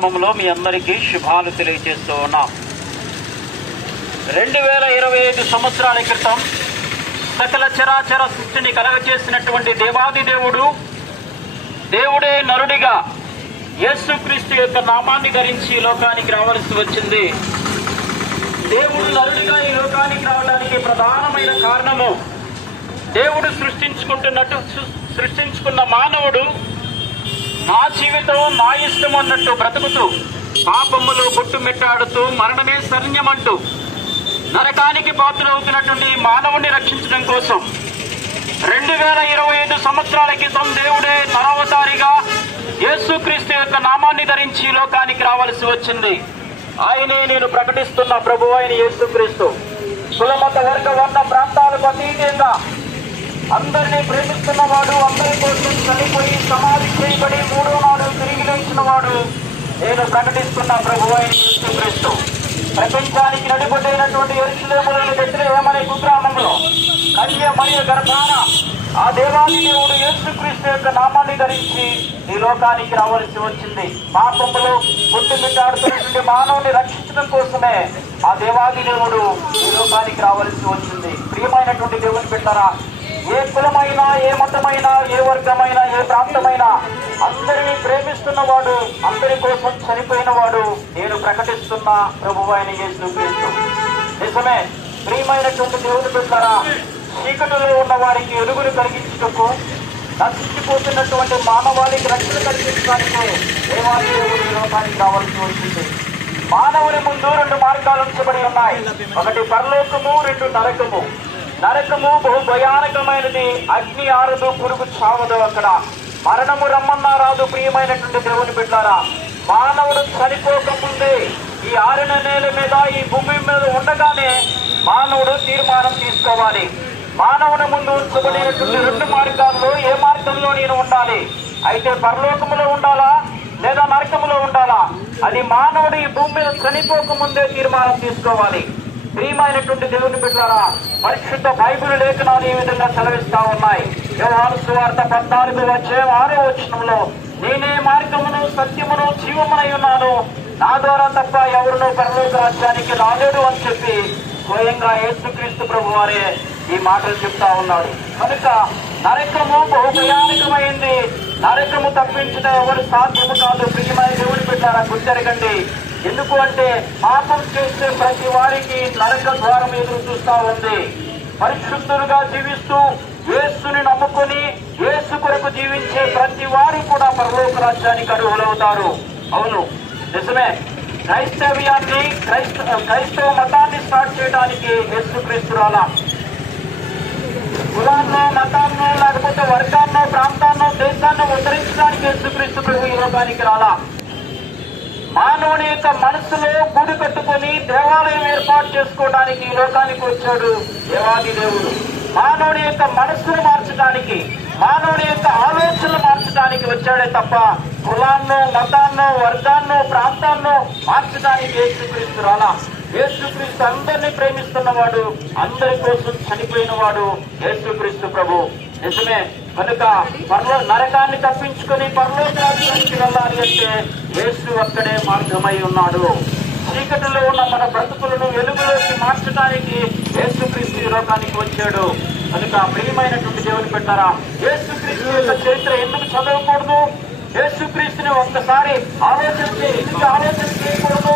నామంలో మీ అందరికీ శుభాలు తెలియజేస్తూ ఉన్నాం. రెండు వేల ఇరవై ఐదు సంవత్సరాల క్రితం సకల చరాచర సృష్టిని కలగజేసినటువంటి దేవాది దేవుడు దేవుడే నరుడిగా యేసుక్రీస్తు యొక్క నామాన్ని ధరించి ఈ లోకానికి రావాల్సి వచ్చింది. దేవుడు నరుడిగా ఈ లోకానికి రావడానికి ప్రధానమైన కారణము దేవుడు సృష్టించుకుంటున్నట్టు సృష్టించుకున్న మానవుడు నా జీవితం నా ఇష్టం అన్నట్టు బ్రతుకుతూ పాపములు బొట్టుమిట్టాడుతూ మరణమే శరణ్యమంటూ నరకానికి పాత్రవుతున్నటువంటి మానవుని రక్షించడం కోసం రెండు వేల ఇరవై ఐదు సంవత్సరాల క్రితం దేవుడే నరవతారిగా యేసుక్రీస్తు యొక్క నామాన్ని ధరించి లోకానికి రావాల్సి వచ్చింది. ఆయనే నేను ప్రకటిస్తున్న ప్రభు ఆయన యేసుక్రీస్తు. కులమత వర్గ వర్ణ ప్రాంతాలకు అతీతంగా అందరినీ ప్రేమిస్తున్నవాడు అందరి కోసం చనిపోయి సమాధి చేయబడి మూడో నాడు తిరిగి లేచిన వాడు నేను ప్రకటిస్తున్న ప్రభు అయిన ప్రపంచానికి నడిపడైనటువంటి ఎరుసలేములను బెత్లెహేమనే కుగ్రామంలో కన్య మరియు గర్భాన ఆ దేవాది దేవుడు యేసుక్రీస్తు యొక్క నామాన్ని ధరించి ఈ లోకానికి రావాల్సి వచ్చింది. పాపములో పుట్టుమిట్టాడుతున్నటువంటి మానవుని రక్షించడం కోసమే ఆ దేవాది దేవుడు ఈ లోకానికి రావాల్సి వచ్చింది. ప్రియమైనటువంటి దేవుని పెట్టారా ఏ కులమైనా ఏ మతమైనా ఏ వర్గమైనా ఏ ప్రాంతమైనా అందరినీ ప్రేమిస్తున్నవాడు అందరి కోసం చనిపోయిన వాడు నేను ప్రకటిస్తున్న ప్రభు అయిన యేసుక్రీస్తు. నిజమే ప్రియమైనటువంటి దేవుని పెట్టారా చీకటిలో ఉన్న వారికి ఎలుగులు కలిగించుటకు నశించిపోతున్నటువంటి మానవాళికి రక్షణ కలిగించడానికి దేవాది దేవుడు లోకానికి రావాల్సి వచ్చింది. మానవుని ముందు రెండు మార్గాలు ఉంచబడి ఉన్నాయి. ఒకటి పరలోకము రెండు నరకము. నరకము బహు భయానకమైనది. అగ్ని ఆరదు పురుగు చావదు అక్కడ. మరణము రమ్మన్నా రాదు ప్రియమైనటువంటి దేవుని బిడ్డారా. మానవుడు చనిపోకముందే ఈ ఆరిన నేల మీద ఈ భూమి మీద ఉండగానే మానవుడు తీర్మానం తీసుకోవాలి. మానవుని ముందు ఉంచబడినటువంటి రెండు మార్గాల్లో ఏ మార్గంలో నేను ఉండాలి? అయితే పరలోకములో ఉండాలా? లేదా నరకములో ఉండాలా? అది మానవుడు ఈ భూమి మీద చనిపోకముందే తీర్మానం తీసుకోవాలి. ప్రియమైనటువంటి దేవుని బిడ్డారా పరిశుద్ధ బైబిల్ లేఖనాలు ఈ విధంగా సెలవిస్తా ఉన్నాయి. యోహాను సువార్త పద్నాలుగు వచ్చే ఆరో వచనంలో నేనే మార్గమును సత్యమును జీవమునై ఉన్నాను. నా ద్వారా తప్ప ఎవరునూ పరలోక రాజ్యానికి రాలేడు అని చెప్పి స్వయంగా యేసుక్రీస్తు ప్రభు వారే ఈ మాటలు చెప్తా ఉన్నాడు. కనుక నరకము బహు భయానకమైంది నరకము తప్పించిన ఎవరు సాధ్యము కాదు. ప్రియమైన దేవుని పెట్టారా గుర్తెరగండి. ఎందుకు అంటే పాపం చేస్తే ప్రతి వారికి నరక ద్వారం ఎదురు చూస్తా ఉంది. పరిశుద్ధులుగా జీవిస్తూ యేసుని నమ్ముకొని యేసు కొరకు జీవించే ప్రతి వారు కూడా పరలోక రాజ్యానికి అర్హులవుతారు. అవును నిజమే. క్రైస్తవ్యాన్ని క్రైస్త క్రైస్తవ మతాన్ని స్టార్ట్ చేయడానికి యేసుక్రీస్తు రాలా. కులాన్నో మతాన్నో లేకపోతే వర్గాన్నో ప్రాంతాన్నో దేశాన్ని ఉద్ధరించడానికి యేసుక్రీస్తు ప్రభు ఈ లోకానికి రాలా. మానవుని యొక్క మనసులో గుడి కట్టుకొని దేవాలయం ఏర్పాటు చేసుకోవడానికి ఈ లోకానికి వచ్చాడు దేవాది దేవుడు. మానవుని యొక్క మనస్సును మార్చడానికి మానవుని యొక్క ఆలోచనలు మార్చడానికి వచ్చాడే తప్ప కులాన్నో మతాన్నో వర్గాన్నో ప్రాంతాన్నో మార్చడానికి యేసుక్రీస్తు రాలా. యేసుక్రీస్తు అందరినీ ప్రేమిస్తున్నవాడు అందరి కోసం చనిపోయిన వాడు యేసుక్రీస్తు ప్రభు. నిజమే కనుక పర్లో నరకాన్ని తప్పించుకొని పరలోక వెళ్ళాలి అంటే యేసు అక్కడే మార్గమై ఉన్నాడు. చీకటిలో ఉన్న మన బ్రతుకులను వెలుగులోకి మార్చడానికి యేసుక్రీస్తు ఈ లోకానికి వచ్చాడు. కనుక ప్రియమైనటువంటి దేవుని పెట్టారా యేసుక్రీస్తు యొక్క చరిత్ర ఎందుకు చదవకూడదు? యేసుక్రీస్తుని ఒక్కసారి ఆలోచించి చే- ఎందుకు ఆలోచన చేయకూడదు?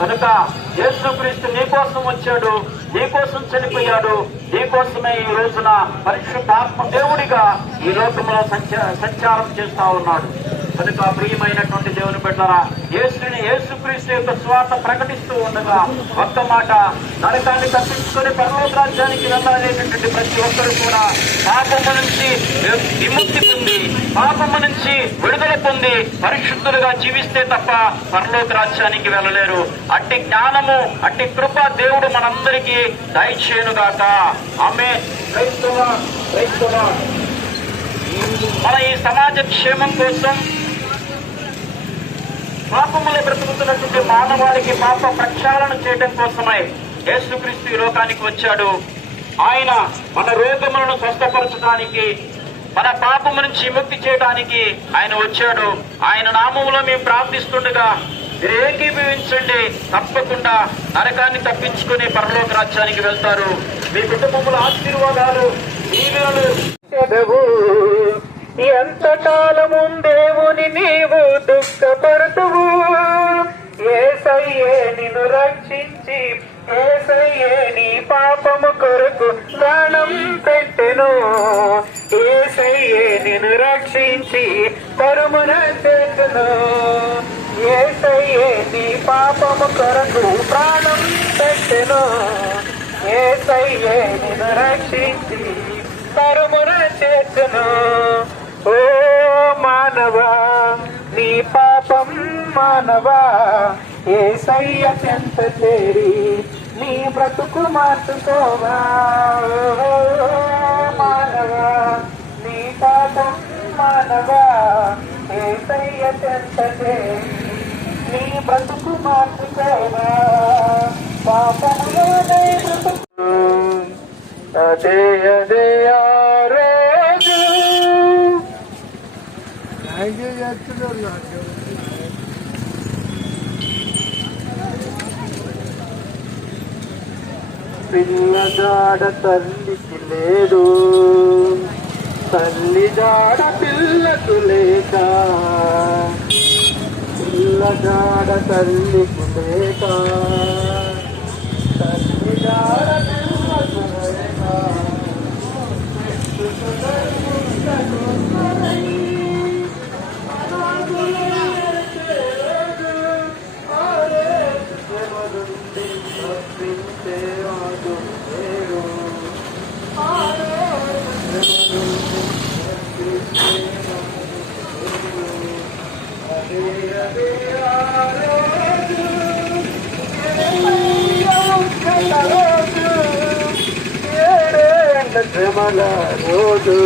కనుక యేసుక్రీస్తు నీ కోసం వచ్చాడు నీ కోసం చనిపోయాడు నీ కోసమే ఈ రోజున పరిశుద్ధాత్మ దేవుడిగా ఈ లోకంలో సంచారం చేస్తా ఉన్నాడు. కనుక ప్రియమైనటువంటి బిడ్డరా యేసుని యేసుక్రీస్తు యొక్క స్వార్థ ప్రకటిస్తూ ఉండగా ఒక్క మాట నరకాన్ని తప్పించుకొని పరలోక రాజ్యానికి వెళ్ళాలనేటటువంటి ప్రతి ఒక్కరు కూడా పాపము నుంచి విముక్తి పొంది పాపము నుంచి విడుదల పొంది పరిశుద్ధులుగా జీవిస్తే తప్ప పరలోక రాజ్యానికి వెళ్ళలేరు. అట్టి జ్ఞానము అట్టి కృప దేవుడు మనందరికీ దయచేయునుగాక. ఆమె క్రైస్తవ క్రైస్తవ. మన ఈ సమాజ క్షేమం కోసం పాపములో బ్రతుకుతున్నటువంటి మానవాళికి పాప ప్రక్షాళన చేయడం కోసమై యేసుక్రీస్తు ఈ లోకానికి వచ్చాడు. ఆయన మన రోగములను స్వస్థపరచడానికి మన పాపము నుంచి విముక్తి చేయడానికి ఆయన వచ్చాడు. ఆయన నామములో మేము ప్రార్థిస్తుండగా మీరు ఏకీభవించండి తప్పకుండా నరకాన్ని తప్పించుకుని పరలోక రాజ్యానికి వెళ్తారు. మీ కుటుంబముల ఆశీర్వాదాలు దీవెనలు ఎంత కాలము దేవుని నీవు దుఃఖపడుతువు ఏసయ్యే నిన్ను రక్షించి ఏసయ్యే నీ పాపము కొరకు ప్రాణం పెట్టెను. ఏసయ్యే నిన్ను రక్షించి తరుమున చేతును ఏసయ్యే నీ పాపము కొరకు ప్రాణం పెట్టెను. ఏసయ్యే నిన్ను రక్షించి తరుమున చేతును ఓ మానవా నీ పాపం మానవా ఏ సయ్య చెంత చేరి నీ బ్రతుకు మార్చుకోవా? మానవా నీ పాపం మానవా ఏ సయ్య చెంత చేరి నీ బ్రతుకు మార్చుకోవా? పాపములోనే బ్రతుకు అదే అదే ఆ పిల్లగాడ తల్లికి లేదు తల్లి జాడ పిల్లకు లేక పిల్లగాడ తల్లికి లేక తల్లి జాడ పిల్లకు లేక Mala rodu,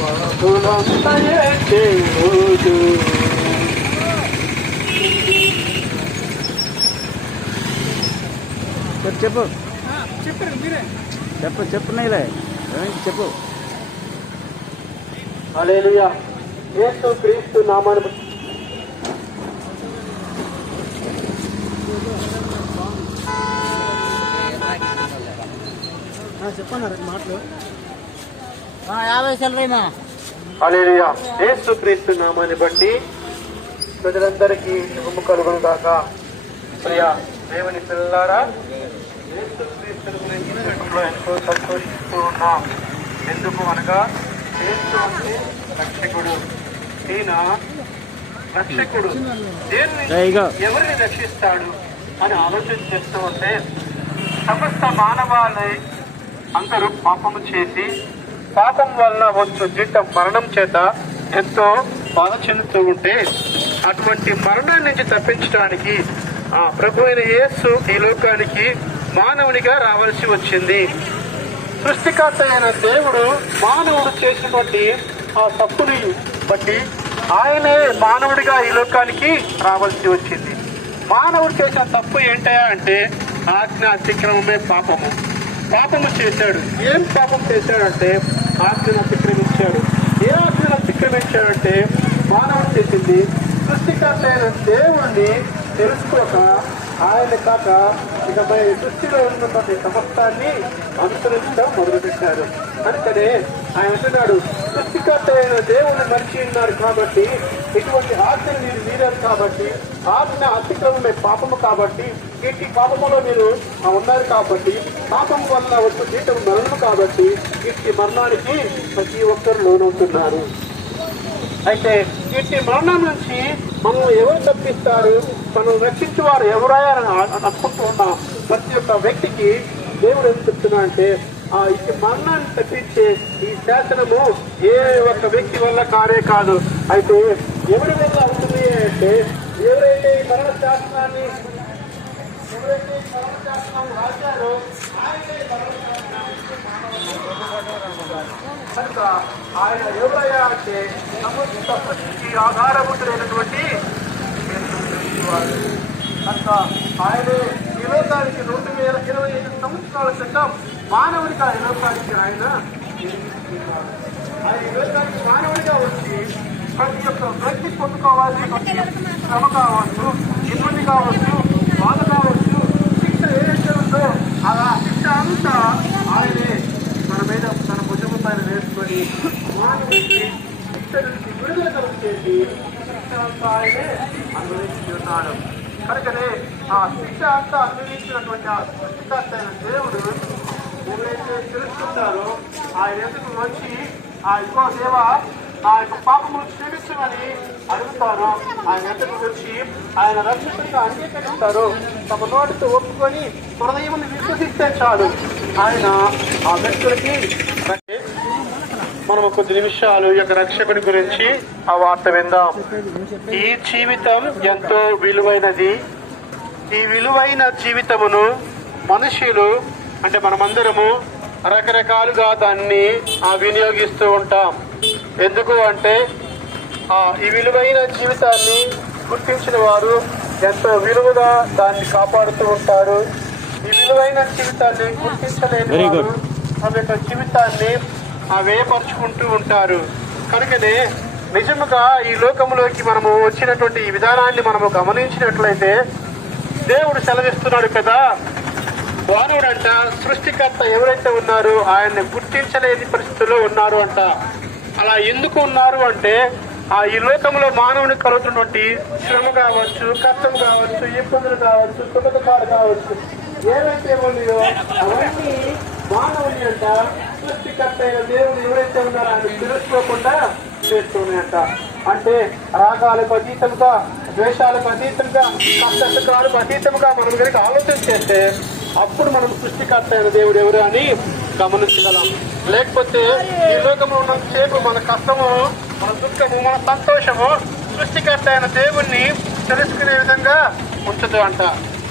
Mala rodu, Mala rodu, చెప్పు చెప్పు. చెప్పు చెప్పు నీలే. చెప్పు. హల్లెలూయా. యేసు క్రీస్తు నామాన్ని యాభై సెలరీమా హల్లెలూయా. యేసు క్రీస్తు నామాన్ని బట్టి ప్రజలందరికీ శుభము కలుగును గాక ప్రియ దేవుని పిల్లారా యేసు క్రీస్తుని గురించి వినడంలో ఎంతో సంతోషిస్తూ ఉన్నాం. ఎందుకు అనగా అంటే రక్షకుడు. ఈయన రక్షకుడు. go. ఎవరిని రక్షిస్తాడు అని ఆలోచన చేస్తూ ఉంటే సమస్త మానవాళి అందరూ పాపము చేసి పాపం వలన వచ్చు జీతం మరణం చేత ఎంతో బాధ చెందుతూ ఉంటే అటువంటి మరణం నుంచి తప్పించడానికి ఆ ప్రభు అయిన యేసు ఈ లోకానికి మానవునిగా రావాల్సి వచ్చింది. సృష్టికర్త అయిన దేవుడు మానవుడు చేసినటువంటి ఆ తప్పుని బట్టి ఆయనే మానవుడిగా ఈ లోకానికి రావాల్సి వచ్చింది. మానవుడు చేసిన తప్పు ఏంటయా అంటే ఆజ్ఞ అతిక్రమమే పాపము. పాపము చేశాడు. ఏం పాపం చేశాడంటే ఆజ్ఞను అతిక్రమించాడు. ఏ ఆజ్ఞను అతిక్రమించాడంటే మానవుడు చేసింది సృష్టికర్త అయిన దేవుణ్ణి తెలుసుకోక ఆయన కాక ఇకపై సృష్టిలో ఉన్నటువంటి సమస్తాన్ని అనుసరించడం మొదలుపెట్టారు. అందుకనే ఆయన అంటున్నాడు సృష్టికర్త అయిన దేవుని మనిషి ఉన్నారు కాబట్టి ఇటువంటి ఆజ్ఞలు మీరు మీరారు కాబట్టి ఆజ్ఞ అతిక్రమమే పాపము కాబట్టి ఇట్టి పాపములో మీరు ఉన్నారు కాబట్టి పాపం వల్ల వచ్చే జీతం మరణం కాబట్టి ఇట్టి మరణానికి ప్రతి ఒక్కరు లోనవుతున్నారు. అయితే వీటి మరణం నుంచి మనం ఎవరు తప్పిస్తారు? మనం రక్షించేవారు ఎవరాయా అని అనుకుంటూ ఉన్నాం ప్రతి ఒక్క వ్యక్తికి దేవుడు ఏం చెప్తున్నా అంటే ఆ ఇట్టి మరణాన్ని తప్పించే ఈ శాసనము ఏ ఒక్క వ్యక్తి వల్ల కారే కాదు. అయితే ఎవరి వల్ల అవుతుంది అంటే ఎవరైతే ఈ మరణ శాసనాన్ని ఎవరైతే ఈ మరణ శాసనం రాశారో ఆయనే కనుక ఆయన ఎవరయ్యా అంటే సమస్త సృష్టికి ఆధారభూతులైనటువంటి వాడు. కనుక ఆయనే ఈ లోకానికి రెండు వేల ఇరవై ఐదు సంవత్సరాల క్రితం మానవుడిగా ఈ లోకానికి ఆయన ఆయన ఈ లోకానికి మానవుడిగా వచ్చి ప్రతి ఒక్క వ్యక్తి పొందుకోవాలి శ్రమ కావచ్చు ఇబ్బంది కావచ్చు బాధ కావచ్చు శిక్ష ఏదైతే ఉందో ఆ శిక్ష అంతా తన వేసుకొని మానవుడికి నుంచి విడుదల కలిగేసి శిక్ష ఆయనే ఉన్నాడు కనుకనే ఆ శిక్ష అంతా అనుభవించినటువంటి ఆ సృష్టికర్త అయిన దేవుడు ఎవరైతే తెలుసుకుంటారో ఆయన ఎందుకు వచ్చి ఆ ఇంకో సేవ ఆ యొక్క పాపములు క్షమించమని అడుగుతారు ఆయన ఎంతకు వచ్చి ఆయన రక్షకుడిగా అంగీకరిస్తారు తమ నోటితో ఒప్పుకొని హృదయముని విశ్వసిస్తే చాలు. ఆయన ఆ వ్యక్తులకి మనము కొద్ది నిమిషాలు ఈ యొక్క రక్షకుడి గురించి ఆ వార్త విందాం. ఈ జీవితం ఎంతో విలువైనది. ఈ విలువైన జీవితమును మనుషులు అంటే మనమందరము రకరకాలుగా దాన్ని ఆ వినియోగిస్తూ ఉంటాం. ఎందుకు అంటే ఆ ఈ విలువైన జీవితాన్ని గుర్తించిన వారు ఎంతో విలువగా దాన్ని కాపాడుతూ ఉంటారు. ఈ విలువైన జీవితాన్ని గుర్తించలేని వారు. తమ యొక్క జీవితాన్ని ఆ వేయపరుచుకుంటూ ఉంటారు. కనుకనే నిజముగా ఈ లోకంలోకి మనము వచ్చినటువంటి ఈ విధానాన్ని మనము గమనించినట్లయితే దేవుడు సెలవిస్తున్నాడు కదా మానవుడంట సృష్టికర్త ఎవరైతే ఉన్నారో ఆయన్ని గుర్తించలేని పరిస్థితుల్లో ఉన్నారు అంట. అలా ఎందుకు ఉన్నారు అంటే ఆ ఈ లోకంలో మానవుని కలుగుతున్నటువంటి శ్రమ కావచ్చు కష్టం కావచ్చు ఇబ్బందులు కావచ్చు సుఖదుఖాలు కావచ్చు ఏవైతే ఉన్నాయో అవన్నీ మానవుని అంట సృష్టికర్త అయిన దేవుడు ఎవరైతే ఉన్నారో ఆయన తెలుసుకోకుండా చేస్తున్నాయంట అంటే. రాగాలకు అతీతంగా ద్వేషాలకు అతీతంగా కష్టకాలకు సుఖాలకు అతీతంగా మనం కనుక ఆలోచన చేస్తే అప్పుడు మనం సృష్టికర్త అయిన దేవుడు ఎవరు అని గమనించగలం. లేకపోతే ఈ లోకంలో ఉన్నంతసేపు మన కష్టము మన దుఃఖము మన సంతోషము సృష్టికర్త అయిన దేవుణ్ణి తెలుసుకునే విధంగా ఉంటుంది అంట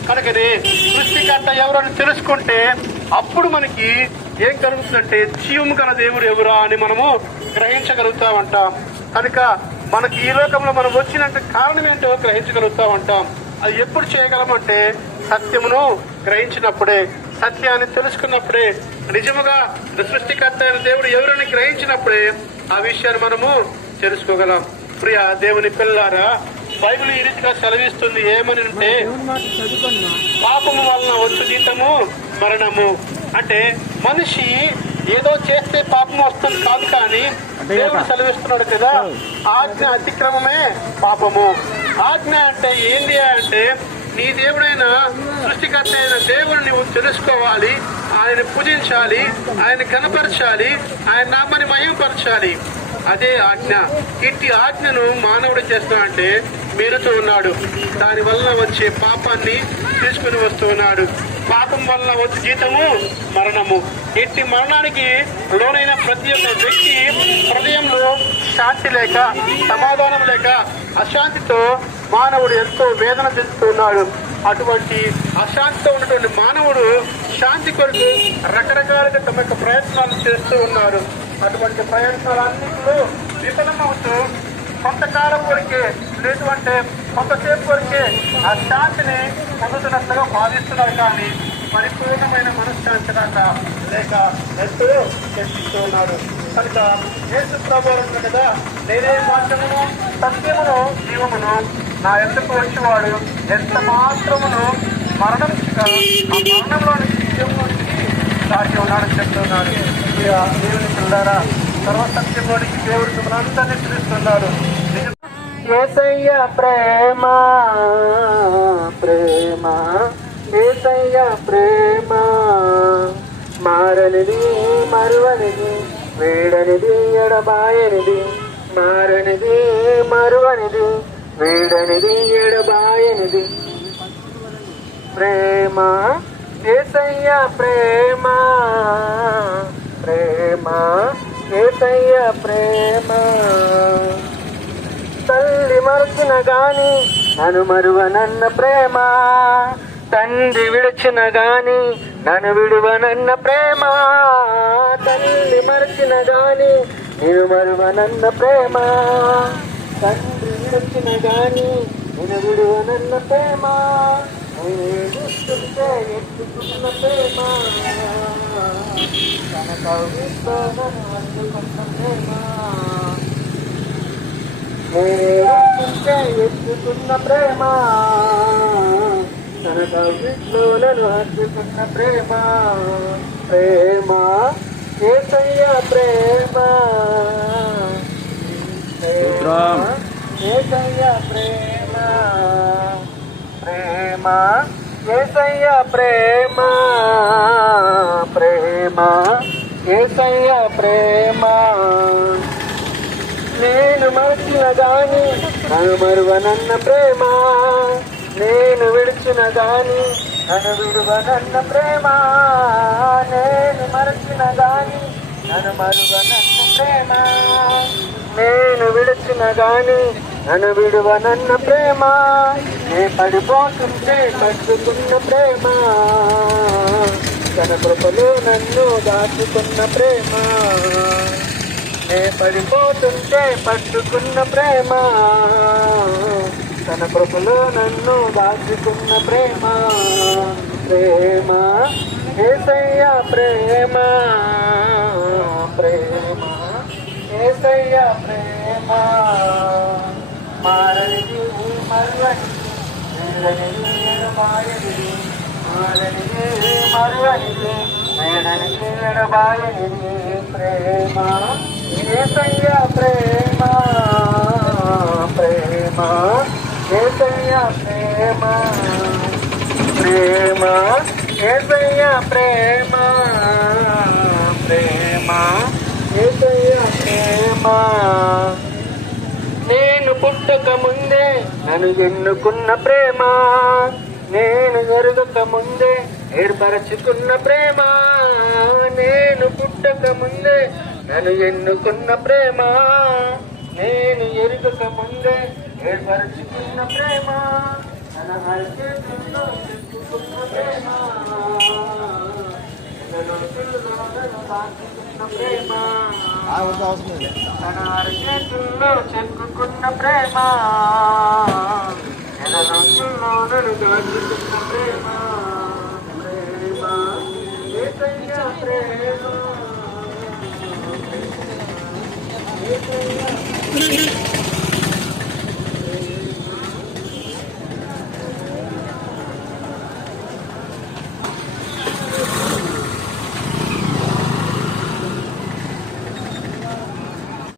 కనుకనే సృష్టికర్త ఎవరని తెలుసుకుంటే అప్పుడు మనకి ఏం కలుగుతుందంటే జీవము గల దేవుడు ఎవరా అని మనము గ్రహించగలుగుతా ఉంటాం కనుక మనకి ఈ లోకంలో మనం వచ్చినంత కారణం ఏంటో గ్రహించగలుగుతా ఉంటాం అది ఎప్పుడు చేయగలమంటే సత్యమును గ్రహించినప్పుడే సత్యాన్ని తెలుసుకున్నప్పుడే నిజముగా సృష్టికర్త అయిన దేవుడు ఎవరని గ్రహించినప్పుడే ఆ విషయాన్ని మనము తెలుసుకోగలం. ప్రియ దేవుని పిల్లారా బైబిల్ ఈ రీతిగా సెలవిస్తుంది ఏమని అంటే పాపము వలన వచ్చు జీతము మరణము. అంటే మనిషి ఏదో చేస్తే పాపం వస్తుంది కాదు కానీ దేవుడు సెలవిస్తున్నాడు కదా ఆజ్ఞ అతిక్రమమే పాపము. ఆజ్ఞ అంటే ఏంటి అంటే నీ దేవుడైన సృష్టికర్త అయిన దేవుడు నువ్వు తెలుసుకోవాలి ఆయన పూజించాలి ఆయన కనపరచాలి ఆయన నామని మహిమపరచాలి. అదే ఆజ్ఞ. ఇట్టి ఆజ్ఞను మానవుడు చేస్తా అంటే మీరుతూ ఉన్నాడు. దాని వలన వచ్చే పాపాన్ని తీసుకుని వస్తూ ఉన్నాడు. పాపం వల్ల వచ్చే జీతము మరణము. ఇట్టి మరణానికి లోనైన ప్రతి ఒక్క వ్యక్తి హృదయంలో శాంతి లేక సమాధానం లేక అశాంతితో మానవుడు ఎంతో వేదన చెందుతున్నాడు అటువంటి అశాంతితో ఉన్నటువంటి మానవుడు శాంతి కొరకు రకరకాలుగా తమ యొక్క ప్రయత్నాలు చేస్తూ ఉన్నారు అటువంటి ప్రయత్నాలన్నింటిలో విఫలమవుతూ కొంతకాలం వరకే లేదు అంటే కొంతసేపు వరకే ఆ శాంతిని పొందుతున్నట్లుగా భావిస్తున్నారు కానీ పరిపూర్ణమైన మనశ్శాంతి కాక లేక ఎంతో చర్చిస్తూ ఉన్నారు కనుక యేసు ప్రభు కదా నేనే మార్గమును సత్యమును జీవమును నా ఎంతకు వచ్చేవాడు ఎంత మాత్రమును మరణం ఆ మరణంలో నుంచి జీవంలోనికి సాటి ఉన్నాడని చెప్తున్నాడు. దేవుని పిల్లారా సర్వసత్యంలోనికి దేవుడు మిమ్మల్ని అందరినీ పిలుస్తున్నాడు. ఏసయ్య ప్రేమ ప్రేమ? ఏసయ్య ప్రేమ? మారనిది మరువనిది వీడనిది ఎడబాయనిది. మారనిది మరువనిది వీడనిది ఎడబాయనిది. ప్రేమ ఏసయ్య ప్రేమ? ప్రేమ ఏసయ్య ప్రేమ? విడిచిన గాని నన్ను మరువనన్న ప్రేమ. తండ్రి విడిచిన గాని నన్ను విడువనన్న ప్రేమ. తల్లి మరచిన గాని నేను మరువనన్న ప్రేమ. తండ్రి విడిచిన గాని నేను విడువనన్న ప్రేమ. నేను ఎత్తుకున్న ప్రేమ. తన కవితో నన్ను అందుకున్న ప్రేమ. నేనే ఎత్తుకున్న ప్రేమ. తన కవిట్లోలను హత్తుకున్న ప్రేమ. ప్రేమ ఏసయ్య ప్రేమ. ఏసయ్య ప్రేమ. ప్రేమ ఏసయ్య ప్రేమ. ప్రేమ ఏసయ్య ప్రేమ. నేను మరచిన గాని నన్ను మరువనన్న ప్రేమ. నేను విడిచిన గాని నన్ను విడువనన్న ప్రేమ. నేను మరచిన గాని నన్ను మరువనన్న ప్రేమ. నేను విడిచిన గాని నన్ను విడువనన్న ప్రేమ. నే పడిపోతుంటే పట్టుకున్న ప్రేమ. తన కృపలో నన్ను దాచుకున్న ప్రేమ. నే పడిపోతుంటే పట్టుకున్న ప్రేమ. తన కృపలో నన్ను దాచుకున్న ప్రేమ. ప్రేమ ఏసయ్య ప్రేమ. ప్రేమ ఏసయ్య ప్రేమ. మారనిది మరువనిది మారని మారనిది మరువనిది ప్రేమ. ఏసయ్య ప్రేమ ప్రేమ ఏసయ్య ప్రేమ ప్రేమ ఏసయ్య ప్రేమ ప్రేమ ఏసయ్య ప్రేమ. నేను పుట్టక ముందే నన్ను ఎన్నుకున్న ప్రేమ. నేను ఎరుగక ముందే ఏర్పరచుకున్న ప్రేమ. నేను పుట్టక ముందే నన్ను ఎన్నుకున్న ప్రేమ నేను ఎరుగక ముందే ఏర్పరచుకున్న ప్రేమ. తన అరిచేతుల్లో చెక్కుకున్న ప్రేమ తన రోజుల్లో అరచేతుల్లో చెక్కుకున్న ప్రేమ ఎనరొచ్చుల్లో నన్ను దాచుకున్న ప్రేమ. ప్రేమ ప్రేమ. 그러면